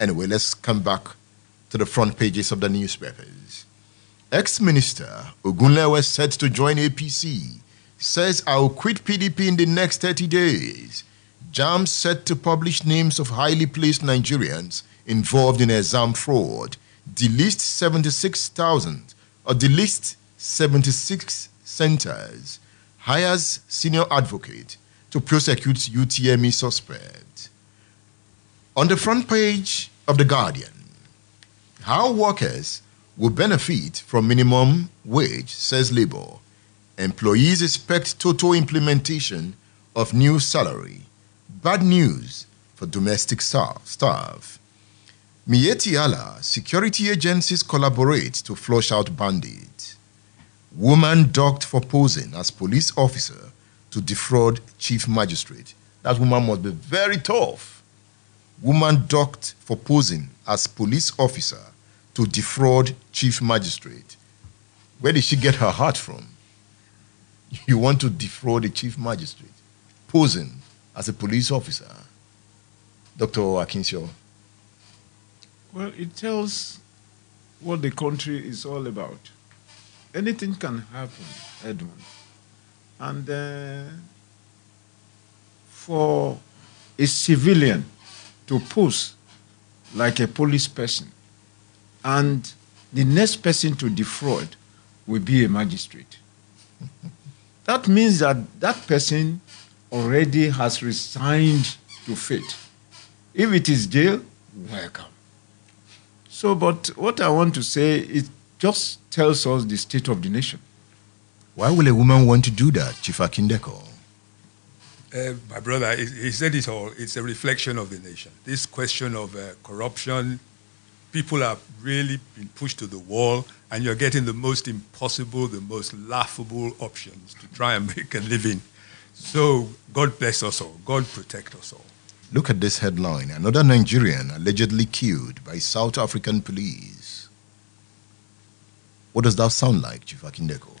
Anyway, let's come back to the front pages of the newspapers. Ex-Minister Ogunlewe set to join APC, says I'll quit PDP in the next 30 days. JAMB set to publish names of highly placed Nigerians involved in exam fraud. Delist 76 centers. Hires senior advocate to prosecute UTME suspect. On the front page of The Guardian, how workers will benefit from minimum wage, says Labour. Employees expect total implementation of new salary. Bad news for domestic staff. Miyetti Allah, security agencies collaborate to flush out bandits. Woman docked for posing as police officer to defraud chief magistrate. That woman must be very tough. Woman docked for posing as police officer to defraud chief magistrate. Where did she get her heart from? You want to defraud a chief magistrate, posing as a police officer. Dr. Akinso. Well, it tells what the country is all about. Anything can happen, Edmund. And for a civilian to pose like a police person, and the next person to defraud will be a magistrate. That means that that person already has resigned to fate. If it is jail, welcome. So, but what I want to say, it just tells us the state of the nation. Why will a woman want to do that, Chief Akindeko? My brother, he said it all. It's a reflection of the nation. This question of corruption, people have really been pushed to the wall, and you're getting the most impossible, the most laughable options to try and make a living. So God bless us all. God protect us all. Look at this headline. Another Nigerian allegedly killed by South African police. What does that sound like, Chief Akindeko?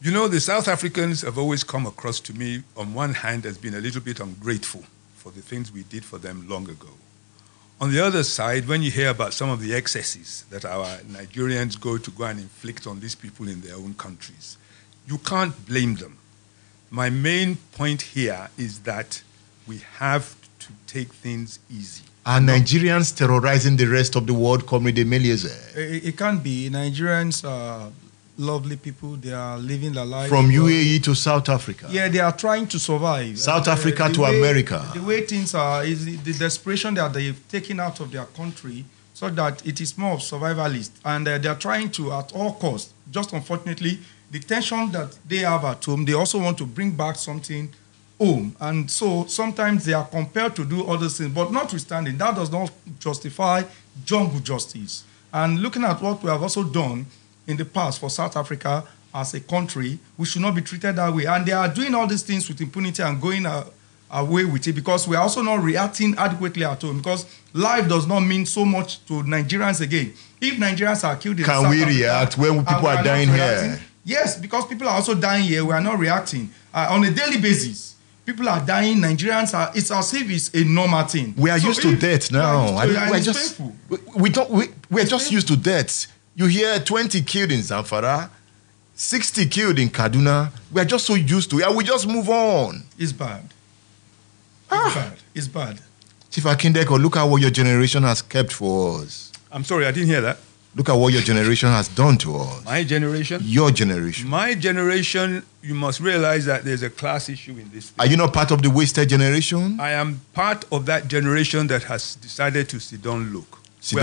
You know, the South Africans have always come across to me, on one hand, as being a little bit ungrateful for the things we did for them long ago. On the other side, when you hear about some of the excesses that our Nigerians go and inflict on these people in their own countries, you can't blame them. My main point here is that we have to take things easy. Are Nigerians terrorizing the rest of the world, Comrade Emelieze? It can't be. Nigerians are lovely people. They are living their life. From UAE to South Africa? Yeah, they are trying to survive. South Africa to America? The way things are, is the desperation that they've taken out of their country, so that it is more of survivalist. And they are trying to, at all costs, just unfortunately, the tension that they have at home, they also want to bring back something home. And so sometimes they are compelled to do other things. But notwithstanding, that does not justify jungle justice. And looking at what we have also done in the past for South Africa as a country, we should not be treated that way. And they are doing all these things with impunity and going away with it, because we are also not reacting adequately at home, because life does not mean so much to Nigerians again. If Nigerians are killed in South Africa... Can we react when people are dying here? Yes, because people are also dying here. We are not reacting. On a daily basis, people are dying. Nigerians are... It's as if it's a normal thing. We are used to death now. We're just used to death. You hear 20 killed in Zamfara, 60 killed in Kaduna. We are just so used to it. And we just move on. It's bad. It's bad. It's bad. Chief Akindeko, look at what your generation has kept for us. I'm sorry, I didn't hear that. Look at what your generation has done to us. My generation? Your generation. My generation, you must realize that there's a class issue in this thing. Are you not part of the wasted generation? I am part of that generation that has decided to sit down look. We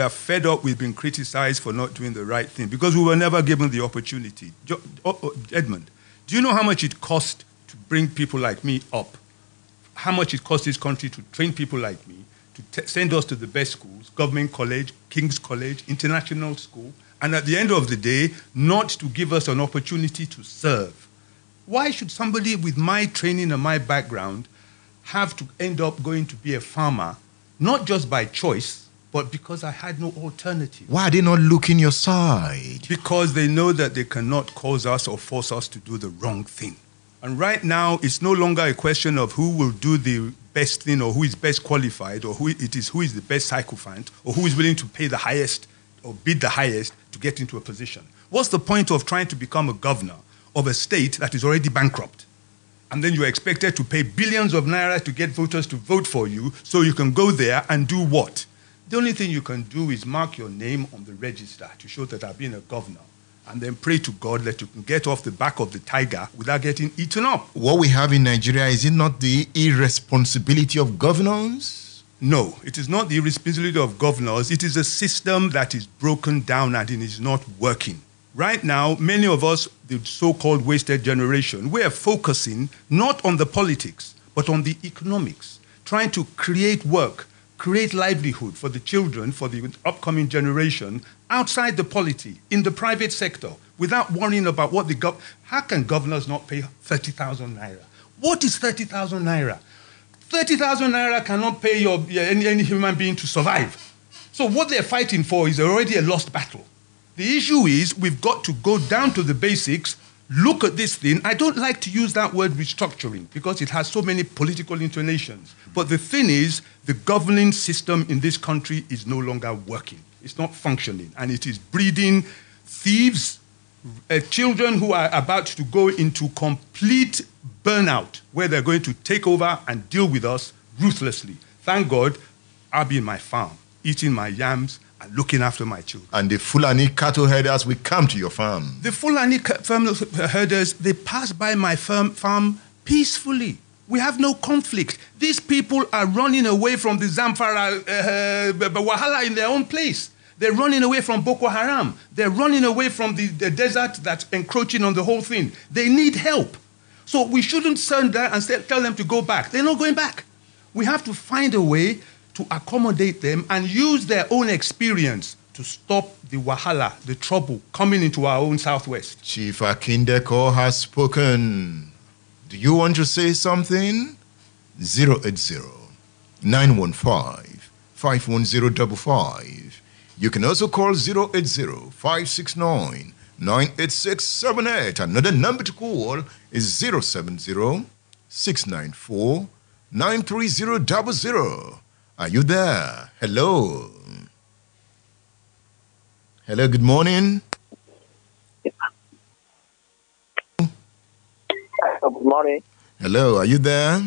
are fed up. We've been criticized for not doing the right thing because we were never given the opportunity. Edmund, do you know how much it cost to bring people like me up? How much it cost this country to train people like me, to send us to the best schools, government college, King's College, international school, and at the end of the day, not to give us an opportunity to serve? Why should somebody with my training and my background have to end up going to be a farmer, not just by choice, but because I had no alternative? Why are they not looking your side? Because they know that they cannot cause us or force us to do the wrong thing. And right now, it's no longer a question of who will do the best thing or who is best qualified or who is the best sycophant or who is willing to pay the highest or bid the highest to get into a position. What's the point of trying to become a governor of a state that is already bankrupt? And then you're expected to pay billions of naira to get voters to vote for you so you can go there and do what? The only thing you can do is mark your name on the register to show that I've been a governor, and then pray to God that you can get off the back of the tiger without getting eaten up. What we have in Nigeria, is it not the irresponsibility of governors? No, it is not the irresponsibility of governors. It is a system that is broken down and it is not working. Right now, many of us, the so-called wasted generation, we are focusing not on the politics, but on the economics, trying to create work, create livelihood for the children, for the upcoming generation, outside the polity, in the private sector, without worrying about what how can governors not pay 30,000 naira? What is 30,000 naira? 30,000 naira cannot pay any human being to survive. So what they're fighting for is already a lost battle. The issue is we've got to go down to the basics, look at this thing. I don't like to use that word restructuring because it has so many political intonations. But the thing is, the governing system in this country is no longer working. It's not functioning, and it is breeding thieves, children who are about to go into complete burnout, where they're going to take over and deal with us ruthlessly. Thank God, I'll be in my farm, eating my yams and looking after my children. And the Fulani cattle herders will come to your farm. The Fulani herders, they pass by my farm peacefully. We have no conflict. These people are running away from the Zamfara Wahala in their own place. They're running away from Boko Haram. They're running away from the desert that's encroaching on the whole thing. They need help. So we shouldn't send there and tell them to go back. They're not going back. We have to find a way to accommodate them and use their own experience to stop the Wahala, the trouble coming into our own southwest. Chief Akindeko has spoken. Do you want to say something? 080-915-51055. You can also call 080-569-98678. Another number to call is 070-694-93000. Are you there? Hello. Hello, good morning. Good morning. Hello, are you there?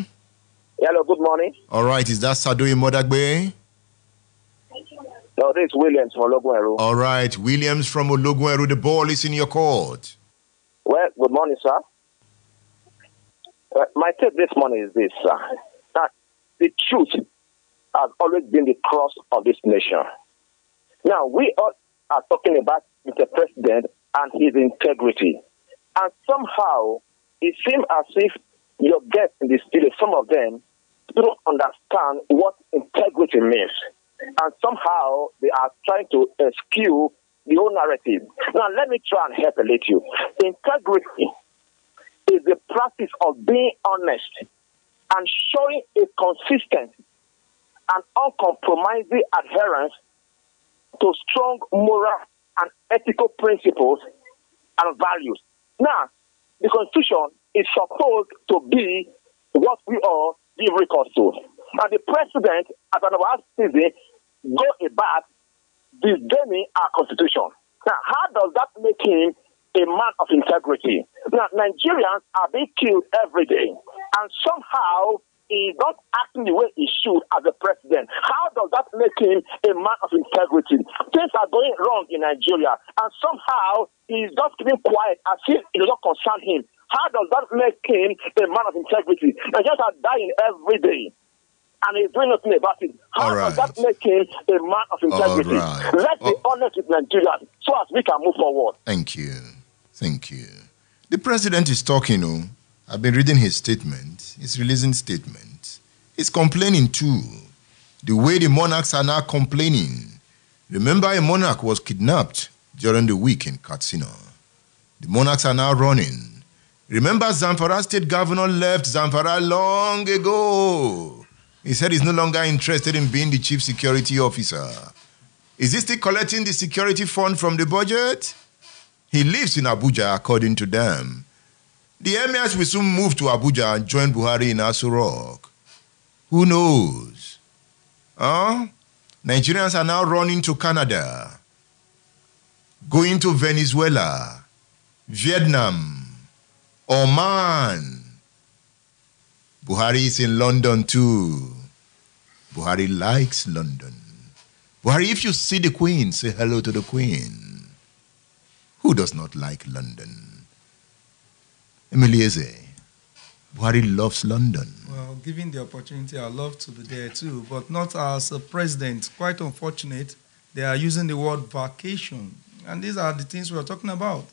Hello, good morning. All right, is that Sadoyi Modagbe? No, this is Williams from Ologunero. All right, Williams from Ologunero, the ball is in your court. Well, good morning, sir. My take this morning is this, sir. That the truth has always been the cross of this nation. Now, we all are talking about Mr. President and his integrity. And somehow, it seems as if your guests in the studio, some of them, don't understand what integrity means. And somehow, they are trying to skew the whole narrative. Now, let me try and help a little. Integrity is the practice of being honest and showing a consistent and uncompromising adherence to strong moral and ethical principles and values. Now, the Constitution is supposed to be what we all give recourse to. And the President, as an citizen, go about disdaining our Constitution. Now, how does that make him a man of integrity? Now, Nigerians are being killed every day, and somehow he is not acting the way he should as a president. How does that make him a man of integrity? Things are going wrong in Nigeria, and somehow he is just keeping quiet as if it does not concern him. How does that make him a man of integrity? Nigerians are dying every day, and he's doing nothing about it. How does that make him a man of integrity? Let's be honest with Nigerians so as we can move forward. Thank you. Thank you. The president is talking. I've been reading his statement, his releasing statement. He's complaining too. The way the monarchs are now complaining. Remember, a monarch was kidnapped during the week in Katsina. The monarchs are now running. Remember, Zamfara state governor left Zamfara long ago. He said he's no longer interested in being the chief security officer. Is he still collecting the security fund from the budget? He lives in Abuja, according to them. The emirs will soon move to Abuja and join Buhari in Aso Rock. Who knows? Nigerians are now running to Canada, going to Venezuela, Vietnam, Oman. Buhari is in London too. Buhari likes London. Buhari, if you see the Queen, say hello to the Queen. Who does not like London? Emelieze, Buhari loves London. Well, given the opportunity, I'd love to be there too, but not as a president. Quite unfortunate, they are using the word vacation. And these are the things we are talking about.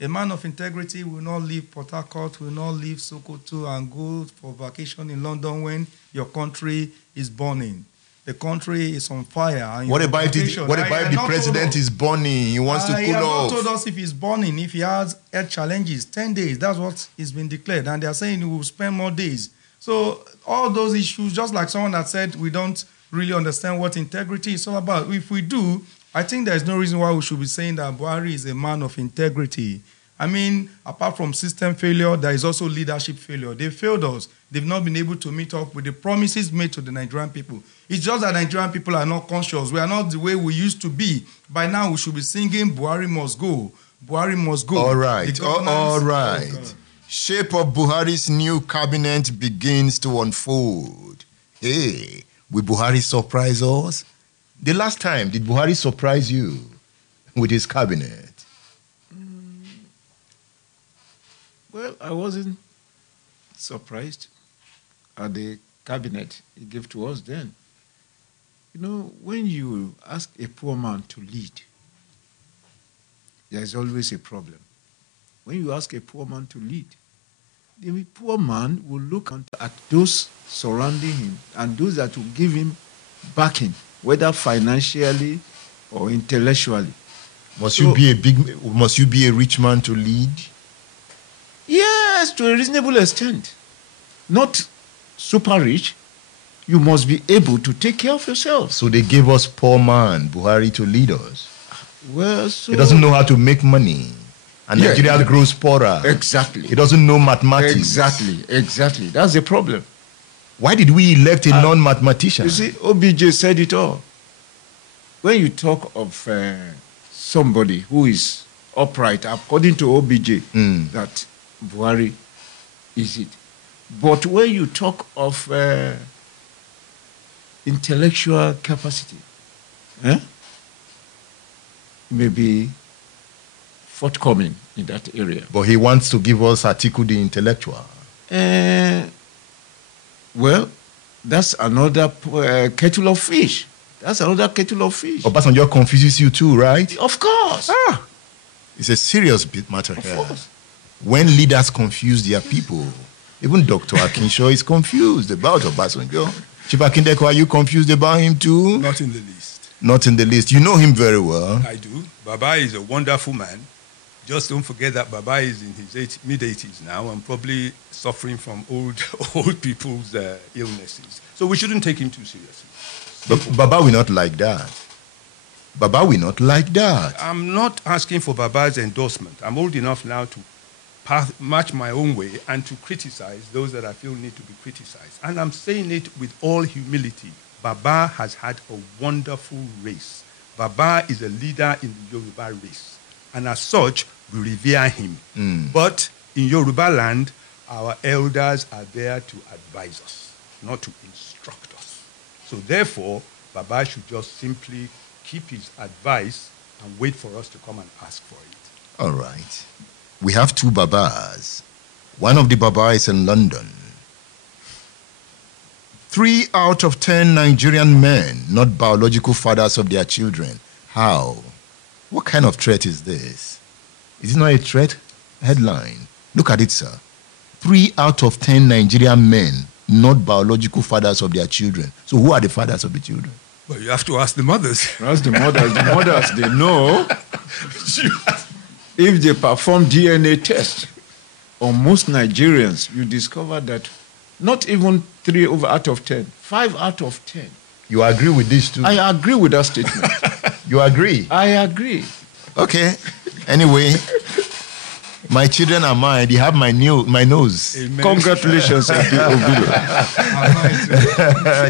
A man of integrity will not leave Port Harcourt, will not leave Sokoto and go for vacation in London when your country is burning. The country is on fire. And what about the president is burning? He wants to cool off. He has not told us if he's burning, if he has health challenges. 10 days, that's what has been declared. And they are saying he will spend more days. So all those issues, just like someone that said we don't really understand what integrity is all about. If we do, I think there's no reason why we should be saying that Buhari is a man of integrity. I mean, apart from system failure, there is also leadership failure. They failed us. They've not been able to meet up with the promises made to the Nigerian people. It's just that Nigerian people are not conscious. We are not the way we used to be. By now, we should be singing Buhari must go. Buhari must go. All right. All right. Shape of Buhari's new cabinet begins to unfold. Hey, will Buhari surprise us? The last time, did Buhari surprise you with his cabinet? Well, I wasn't surprised at the cabinet he gave to us then. You know, when you ask a poor man to lead, there is always a problem. When you ask a poor man to lead, the poor man will look at those surrounding him and those that will give him backing, whether financially or intellectually. Must you be a rich man to lead? Yes, to a reasonable extent. Not super rich. You must be able to take care of yourself. So they gave us poor man, Buhari, to lead us. Well, so... He doesn't know how to make money. And Nigeria grows poorer. Exactly. He doesn't know mathematics. Exactly. That's the problem. Why did we elect a non-mathematician? You see, OBJ said it all. When you talk of somebody who is upright, according to OBJ, that Buhari is it. But when you talk of intellectual capacity, maybe forthcoming in that area. But he wants to give us Atiku the intellectual. Well, that's another kettle of fish. Obasanjo confuses you too, right? Of course. It's a serious matter here. Of course. When leaders confuse their people, even Dr. Akinso is confused about Obasanjo. Chief Akindeko, are you confused about him too? Not in the least. Not in the least. You know him very well. I do. Baba is a wonderful man. Just don't forget that Baba is in his mid-80s now and probably suffering from old people's illnesses. So we shouldn't take him too seriously. But Baba will not like that. Baba will not like that. I'm not asking for Baba's endorsement. I'm old enough now to march my own way and to criticize those that I feel need to be criticized. And I'm saying it with all humility. Baba has had a wonderful race. Baba is a leader in the Yoruba race. And as such, we revere him. But in Yoruba land, our elders are there to advise us, not to instruct us. So therefore, Baba should just simply keep his advice and wait for us to come and ask for it. All right. We have two Babas. One of the Baba is in London. 3 out of 10 Nigerian men, not biological fathers of their children. How? What kind of threat is this? Is it not a threat? Headline. Look at it, sir. 3 out of 10 Nigerian men, not biological fathers of their children. So who are the fathers of the children? Well, you have to ask the mothers. Ask the mothers. The mothers, they know. If they perform DNA tests on most Nigerians, you discover that not even 3 out of 10, 5 out of 10. You agree with this too? I agree with that statement. You agree? I agree. Okay. Anyway, My children are mine. They have my nose. Amen. Congratulations, Obilo.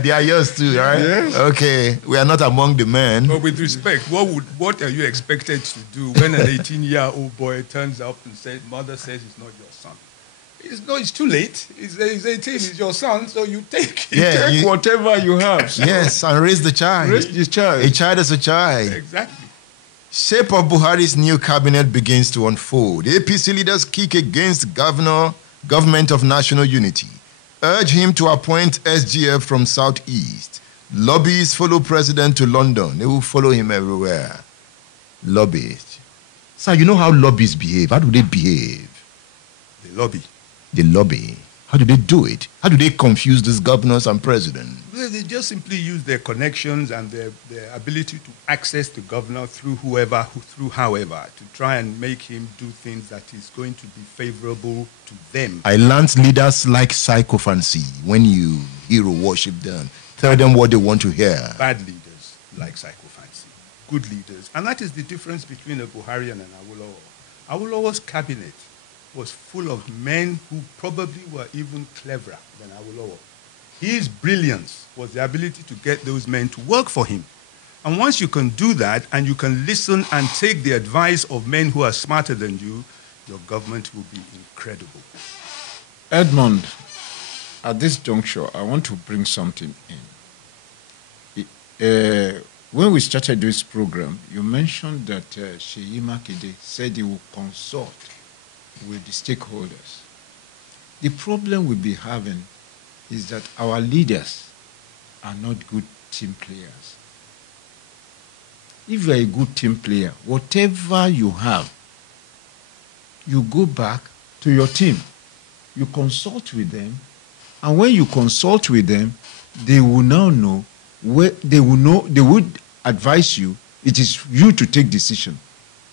They are yours too, right? Yes. Okay. We are not among the men. But with respect, what are you expected to do when an 18-year-old boy turns up and says, mother says it's not your son? It's too late. He's 18, he's your son, so you take it. Yeah, Take whatever you have. So yes, and raise the child. raise the child. A child is a child. Exactly. Shape of Buhari's new cabinet begins to unfold. APC leaders kick against government of national unity. Urge him to appoint SGF from Southeast. Lobbyists follow president to London. They will follow him everywhere. Lobbyists. Sir, you know how lobbyists behave. How do they behave? The lobby. They lobby. How do they do it? How do they confuse these governors and presidents? Well, they just simply use their connections and their ability to access the governor through however, to try and make him do things that is going to be favorable to them. I learned leaders like psychophancy when you hero worship them. Tell them what they want to hear. Bad leaders like psychophancy. Good leaders. And that is the difference between a Buhari and an Awolowo. Awolowo's cabinet was full of men who probably were even cleverer than Awolowo. His brilliance was the ability to get those men to work for him. And once you can do that and you can listen and take the advice of men who are smarter than you, your government will be incredible. Edmond, at this juncture, I want to bring something in. When we started this program, you mentioned that Seyi Makinde said he will consult with the stakeholders. The problem we'll be having is that our leaders are not good team players. If you're a good team player, whatever you have, you go back to your team. You consult with them, and when you consult with them, they will now know where they would advise you. It is you to take decision.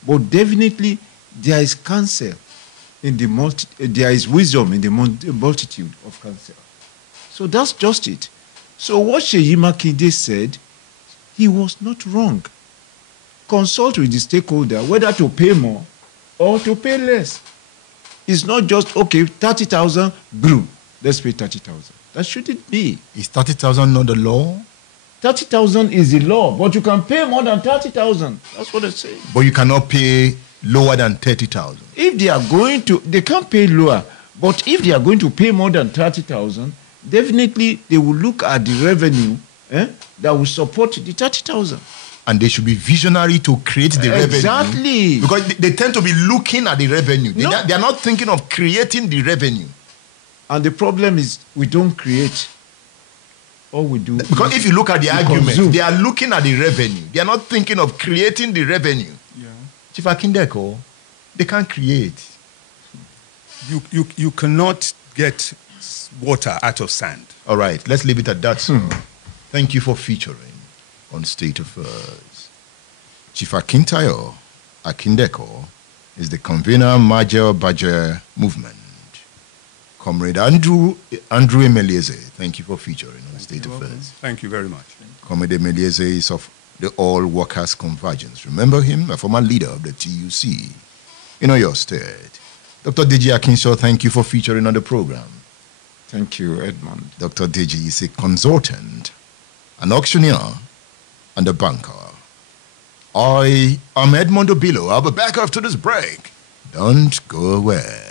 But definitely there is counsel in the there is wisdom in the multitude of counsel. So that's just it. So what Seyi Makinde said, he was not wrong. Consult with the stakeholder whether to pay more or to pay less. It's not just, okay, 30,000, boom, let's pay 30,000. That shouldn't be. Is 30,000 not the law? 30,000 is the law, but you can pay more than 30,000. That's what I say. But you cannot pay lower than 30,000. If they are going to, they can't pay lower. But if they are going to pay more than 30,000, definitely they will look at the revenue that will support the 30,000. And they should be visionary to create the revenue. Exactly. Because they tend to be looking at the revenue. They are not thinking of creating the revenue. And the problem is we don't create. All we do. Because if you look at the argument, consume. they are looking at the revenue. They are not thinking of creating the revenue. Yeah. Chief Akindeko, they can't create. You cannot get water out of sand. All right, let's leave it at that. Thank you for featuring on State Affairs. Chief Akintayo Akindeko is the convener Majeobaje movement. Comrade Andrew Emelieze, thank you for featuring on State Affairs. Thank you very much. Comrade Emelieze is of the All Workers Convergence. Remember him, a former leader of the TUC in Oyo State. Dr. Deji Akinso, thank you for featuring on the program. Thank you, Edmond. Dr. Deji is a consultant, an auctioneer, and a banker. I am Edmond Obilo. I'll be back after this break. Don't go away.